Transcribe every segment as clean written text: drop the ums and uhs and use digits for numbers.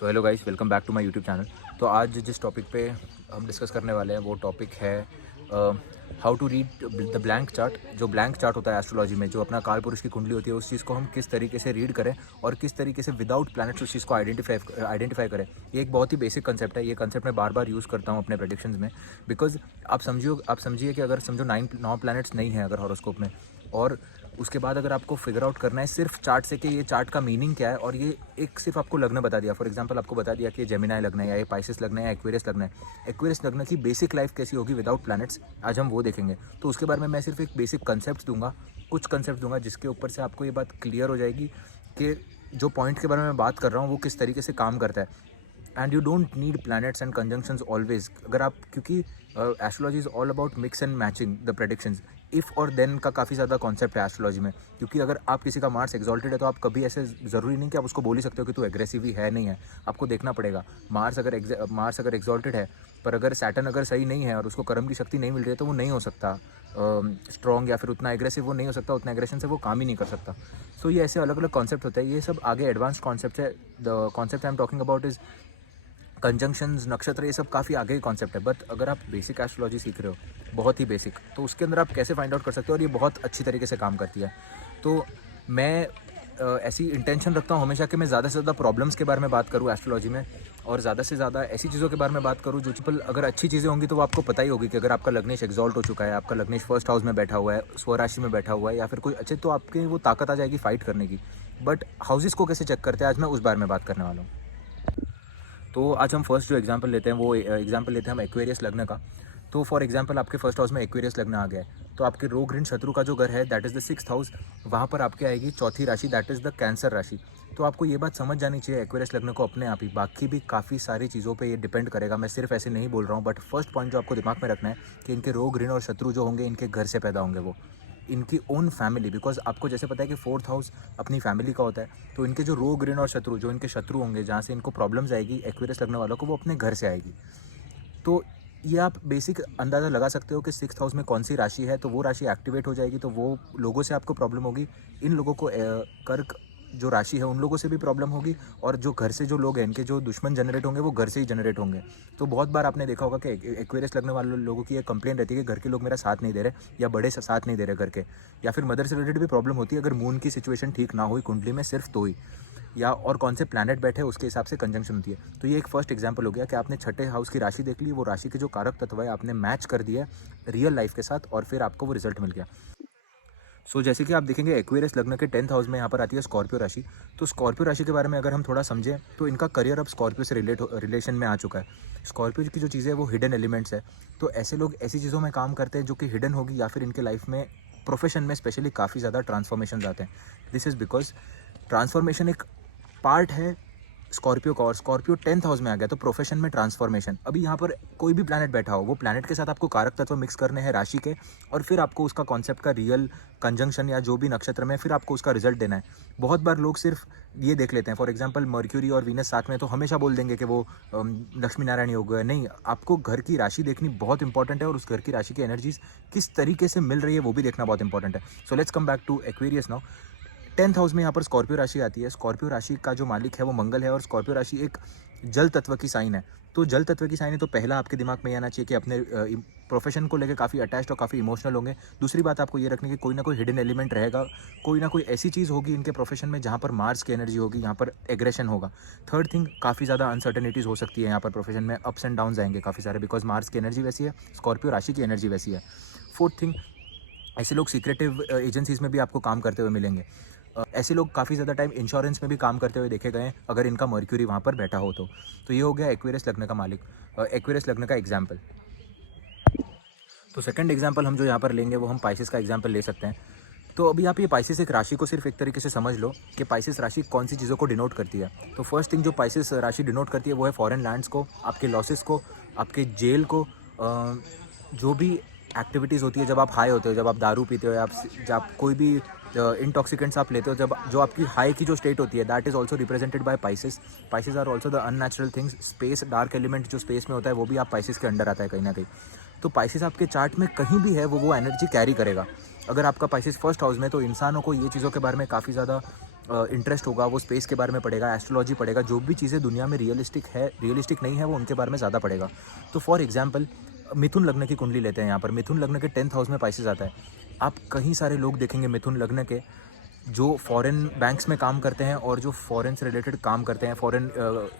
So hello guys, welcome back to my YouTube channel. तो आज जिस टॉपिक पे हम डिस्कस करने वाले हैं वो टॉपिक है how to read the blank chart. जो ब्लैंक चार्ट होता है एस्ट्रोलॉजी में, जो अपना काल पुरुष की कुंडली होती है, उस चीज़ को हम किस तरीके से रीड करें और किस तरीके से विदाउट प्लैनेट्स उस चीज़ को आइडेंटिफाई करें। ये एक बहुत ही बेसिक कंसेप्ट है। ये कंसेप्ट मैं बार बार यूज़ करता हूँ अपने प्रेडिक्शंस में, बिकॉज आप समझिए कि अगर समझो 9 प्लैनेट्स नहीं है अगर हॉरोस्कोप में, और उसके बाद अगर आपको फिगर आउट करना है सिर्फ चार्ट से कि ये चार्ट का मीनिंग क्या है, और ये एक सिर्फ आपको लग्न बता दिया, फॉर एग्जांपल आपको बता दिया कि ये जेमिनाई लग्न है या ये पाइसेस लग्न है या एक्वेरियस लग्न है। एक्वेरियस लग्न की बेसिक लाइफ कैसी होगी विदाउट प्लैनेट्स, आज हम वो देखेंगे। तो उसके बारे में मैं सिर्फ एक बेसिक कंसेप्ट दूंगा, कुछ कंसेप्ट दूंगा जिसके ऊपर से आपको ये बात क्लियर हो जाएगी कि जो पॉइंट के बारे में मैं बात कर रहा हूँ वो किस तरीके से काम करता है। And you don't need planets and conjunctions always. अगर आप, क्योंकि astrology is all about mix and matching the predictions. If और देन का काफ़ी ज़्यादा कॉन्सेप्ट है एस्ट्रोलॉजी में, क्योंकि अगर आप किसी का मार्स एक्सॉल्टेड है तो आप कभी ऐसे ज़रूरी नहीं कि आप उसको बोल ही सकते हो कि तू एग्रेसिव ही है नहीं है। आपको देखना पड़ेगा मार्स अगर एक्सॉल्टेड है, पर अगर सैटर्न अगर सही नहीं है और उसको कर्म की शक्ति नहीं मिल रही है तो वो नहीं हो सकता स्ट्रॉन्ग, या फिर उतना एग्रेसिव वो नहीं हो सकता, उतना एग्रेशन से वो काम ही नहीं कर सकता। सो ये ऐसे अलग अलग कॉन्सेप्ट होते हैं, ये सब आगे एडवांस कॉन्सेप्ट है। The concept I am talking about is conjunctions, नक्षत्र, ये सब काफ़ी आगे के कॉन्सेप्ट है। बट अगर आप बेसिक एस्ट्रोलॉजी सीख रहे हो, बहुत ही बेसिक, तो उसके अंदर आप कैसे फाइंड आउट कर सकते हो, और ये बहुत अच्छी तरीके से काम करती है। तो मैं ऐसी इंटेंशन रखता हूँ हमेशा कि मैं ज़्यादा से ज़्यादा प्रॉब्लम्स के बारे में बात करूँ एस्ट्रोलॉजी में, और ज़्यादा से ज़्यादा ऐसी चीज़ों के बारे में बात करूँ जो चीज़, अगर अच्छी चीज़ें होंगी तो वो आपको पता ही होगी कि अगर आपका लग्नेश एक्सॉल्ट हो चुका है, आपका लग्नेश फर्स्ट हाउस में बैठा हुआ है, स्वराशि में बैठा हुआ है, या फिर कोई अच्छे, तो आपके वो ताकत आ जाएगी फाइट करने की। बट हाउसेस को कैसे चेक करते हैं, आज मैं उस बारे में बात करने वाला हूँ। तो आज हम फर्स्ट जो एग्जांपल लेते हैं वो एग्जांपल लेते हैं हम एक्वेरियस लग्न का। तो फॉर एग्जांपल आपके फर्स्ट हाउस में एक्वेरियस लग्न आ गया है, तो आपके रोग ऋण शत्रु का जो घर है that is the 6th house, वहाँ पर आपके आएगी चौथी राशि दैट इज़ द कैंसर राशि। तो आपको ये बात समझ जानी चाहिए एक्वेरियस लग्न को अपने आप ही, बाकी भी काफ़ी सारी चीज़ों पे ये डिपेंड करेगा, मैं सिर्फ ऐसे नहीं बोल रहा हूँ। बट फर्स्ट पॉइंट जो आपको दिमाग में रखना है कि इनके रोग ऋण और शत्रु जो होंगे इनके घर से पैदा होंगे, वो इनकी ओन फैमिली, बिकॉज आपको जैसे पता है कि 4th हाउस अपनी फैमिली का होता है। तो इनके जो रोग ऋण और शत्रु, जो इनके शत्रु होंगे, जहाँ से इनको प्रॉब्लम्स आएगी एक्वेरियस लगने वालों को, वो अपने घर से आएगी। तो ये आप बेसिक अंदाज़ा लगा सकते हो कि 6th हाउस में कौन सी राशि है, तो वो राशि एक्टिवेट हो जाएगी तो वो लोगों से आपको प्रॉब्लम होगी। इन लोगों को कर्क जो राशि है उन लोगों से भी प्रॉब्लम होगी, और जो घर से जो लोग हैं इनके जो दुश्मन जनरेट होंगे वो घर से ही जनरेट होंगे। तो बहुत बार आपने देखा होगा कि एक्वेरियस लगने वाले लोगों की एक कंप्लेंट रहती है कि घर के लोग मेरा साथ नहीं दे रहे, या बड़े साथ नहीं दे रहे घर के, या फिर मदर से रिलेटेड भी प्रॉब्लम होती है अगर मून की सिचुएशन ठीक ना हुई कुंडली में सिर्फ, तो ही, या और कौन से प्लैनेट बैठे उसके हिसाब से कंजंक्शन होती है। तो ये एक फर्स्ट एग्जांपल हो गया कि आपने छठे हाउस की राशि देख ली, वो राशि के जो कारक तत्व है आपने मैच कर दिया रियल लाइफ के साथ, और फिर आपको वो रिजल्ट मिल गया। जैसे कि आप देखेंगे एक्वेरियस लग्न के 10th हाउस में यहाँ पर आती है स्कॉर्पियो राशि। तो स्कॉर्पियो राशि के बारे में अगर हम थोड़ा समझें तो इनका करियर अब स्कॉर्पियो से रिलेशन में आ चुका है। स्कॉर्पियो की जो चीज़ें हैं वो हिडन एलिमेंट्स है। तो ऐसे लोग ऐसी चीज़ों में काम करते हैं जो कि हिडन होगी, या फिर इनके लाइफ में प्रोफेशन में स्पेशली काफ़ी ज़्यादा ट्रांसफॉर्मेशन आते हैं। दिस इज़ बिकॉज ट्रांसफॉर्मेशन एक पार्ट है स्कॉर्पियो का, और स्कॉर्पियो 10th हाउस में आ गया तो प्रोफेशन में ट्रांसफॉर्मेशन। अभी यहाँ पर कोई भी प्लैनेट बैठा हो, वो प्लैनेट के साथ आपको कारक तत्व मिक्स करने हैं राशि के, और फिर आपको उसका कॉन्सेप्ट का रियल कंजंक्शन या जो भी नक्षत्र में फिर आपको उसका रिजल्ट देना है। बहुत बार लोग सिर्फ ये देख लेते हैं, फॉर एग्जांपल मर्क्यूरी और वीनस साथ में, तो हमेशा बोल देंगे कि वो लक्ष्मी नारायण योग है। नहीं, आपको घर की राशि देखनी बहुत इंपॉर्टेंट है, और उस घर की राशि की एनर्जीज किस तरीके से मिल रही है वो भी देखना बहुत इंपॉर्टेंट है। So let's come back to Aquarius now. 10th house में यहाँ पर स्कॉर्पियो राशि आती है। स्कॉर्पियो राशि का जो मालिक है वो मंगल है, और स्कॉर्पियो राशि एक जल तत्व की साइन है। तो जल तत्व की साइन है तो पहला आपके दिमाग में ये आना चाहिए कि अपने प्रोफेशन को लेकर काफ़ी अटैच्ड और काफ़ी इमोशनल होंगे। दूसरी बात आपको ये रखनी कि कोई ना कोई हिडन एलिमेंट रहेगा, कोई ना कोई ऐसी चीज़ होगी इनके प्रोफेशन में जहाँ पर मार्स की एनर्जी होगी, यहाँ पर एग्रेशन होगा। थर्ड थिंग, काफ़ी ज़्यादा अनसर्टेनिटीज़ हो सकती है यहाँ पर प्रोफेशन में, अप्स एंड डाउन्स आएंगे काफ़ी सारे, बिकॉज मार्स की एनर्जी वैसी है, स्कॉर्पियो राशि की एनर्जी वैसी है। फोर्थ थिंग, ऐसे लोग सीक्रेटिव एजेंसीज में भी आपको काम करते हुए मिलेंगे। ऐसे लोग काफ़ी ज़्यादा टाइम इंश्योरेंस में भी काम करते हुए देखे गए हैं अगर इनका मर्क्यूरी वहाँ पर बैठा हो तो ये हो गया एक्वेरियस लग्न का मालिक, एक्वेरियस लग्न का एग्जाम्पल। तो सेकंड एग्जाम्पल हम जो यहाँ पर लेंगे वो हम पाइसेस का एग्जाम्पल ले सकते हैं। तो अभी आप ये पाइसेस एक राशि को सिर्फ एक तरीके से समझ लो कि पाइसेस राशि कौन सी चीज़ों को डिनोट करती है। तो फर्स्ट थिंग जो पाइसेस राशि डिनोट करती है वो है फॉरेन लैंड्स को, आपके लॉसेस को, आपके जेल को, जो भी एक्टिविटीज़ होती है जब आप हाई होते हो, जब आप दारू पीते हो, या जब आप कोई भी इंटॉक्सिकेंट्स आप लेते हो, जब जो आपकी हाई की जो स्टेट होती है that is also represented by Pisces. Pisces are also the unnatural things. Space, dark element जो स्पेस में होता है वो भी आप पाइसेस के अंडर आता है कहीं ना कहीं। तो पाइसेस आपके चार्ट में कहीं भी है वो एनर्जी कैरी करेगा। अगर आपका पाइसेस फर्स्ट हाउस में, तो इंसानों को ये चीज़ों के बारे में काफ़ी ज़्यादा इंटरेस्ट होगा वो स्पेस के बारे में पढ़ेगा, एस्ट्रोलॉजी पढ़ेगा, जो भी चीज़ें दुनिया में रियलिस्टिक है, रियलिस्टिक नहीं है, वो उनके बारे में ज़्यादा पढ़ेगा। तो फॉर एग्जांपल मिथुन लग्न की कुंडली लेते हैं यहाँ पर। मिथुन लग्न के 10th हाउस में पाइसेस आता है। आप कहीं सारे लोग देखेंगे मिथुन लग्न के जो फॉरेन बैंक्स में काम करते हैं और जो फॉरेन से रिलेटेड काम करते हैं, फॉरेन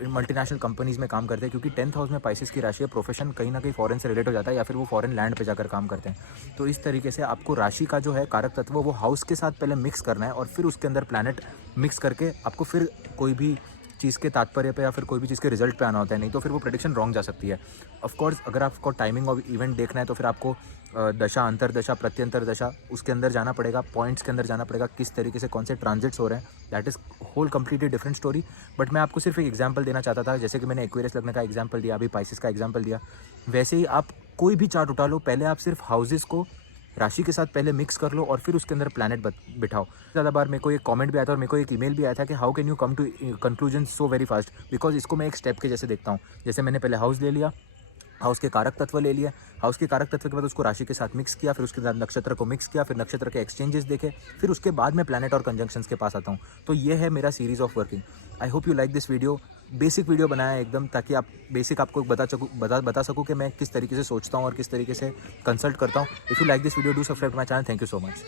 मल्टीनेशनल कंपनीज में काम करते हैं, क्योंकि 10th हाउस में पाइसेस की राशि है, प्रोफेशन कहीं ना कहीं फॉरेन से रिलेट हो जाता है या फिर वो फॉरेन लैंड पे जाकर काम करते हैं। तो इस तरीके से आपको राशि का जो है कारक तत्व वो हाउस के साथ पहले मिक्स करना है और फिर उसके अंदर प्लैनेट मिक्स करके आपको फिर कोई भी चीज़ के तात्पर्य पे या फिर कोई भी चीज़ के रिजल्ट पे आना होता है, नहीं तो फिर वो प्रेडिक्शन रॉन्ग जा सकती है। ऑफ कोर्स अगर आपको टाइमिंग ऑफ इवेंट देखना है तो फिर आपको दशा, अंतरदशा, प्रत्यंतर दशा, उसके अंदर जाना पड़ेगा, पॉइंट्स के अंदर जाना पड़ेगा, किस तरीके से कौन से ट्रांजिट्स हो रहे हैं। That is whole completely different story. But मैं आपको सिर्फ एक एग्जांपल देना चाहता था, जैसे कि मैंने एक्वेरियस लगने का एग्जांपल दिया, अभी पाइसेस का एग्जांपल दिया, वैसे ही आप कोई भी चार्ट उठा लो, पहले आप सिर्फ हाउसेस को राशि के साथ पहले मिक्स कर लो और फिर उसके अंदर प्लैनेट बिठाओ। ज़्यादा बार मेरे को एक कमेंट भी आया था और मेरे को एक ईमेल भी आया था कि how can you come to conclusion so very fast, because इसको मैं एक स्टेप के जैसे देखता हूँ। जैसे मैंने पहले हाउस ले लिया, हाउस के कारक तत्व ले लिए, हाउस के कारक तत्व के बाद उसको राशि के साथ मिक्स किया, फिर उसके बाद नक्षत्र को मिक्स किया, फिर नक्षत्र के एक्सचेंजेस देखे, फिर उसके बाद मैं प्लैनेट और कंजंक्शंस के पास आता हूँ। तो ये है मेरा series of working. I hope you like this video. Basic video बनाया है एकदम, ताकि आप बेसिक आपको बता सकूँ कि मैं किस तरीके से सोचता हूँ और किस तरीके से कंसल्ट करता हूँ। If you like this video do subscribe my channel. Thank you so much.